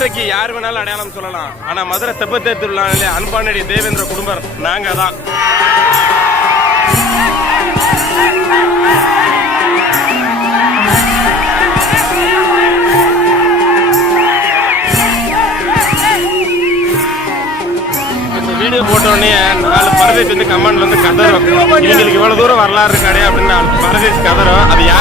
மதுரைக்கு யார் வேணாலும் அடையாளம் சொல்லலாம். ஆனா மதுரை தெப்பத்தேர் திருவிழாவில் அன்பானடி தேவேந்திர குடும்பம் நாங்க தான் வீடியோ போட்டோடனே நாலு பரதேசி வந்து கமெண்ட்ல வந்து கதறும் இவங்களுக்கு இவ்வளவு தூரம் வரலாறு இருக்காடே அப்படின்னு நாலு பரதேசி கதறும் அது யார்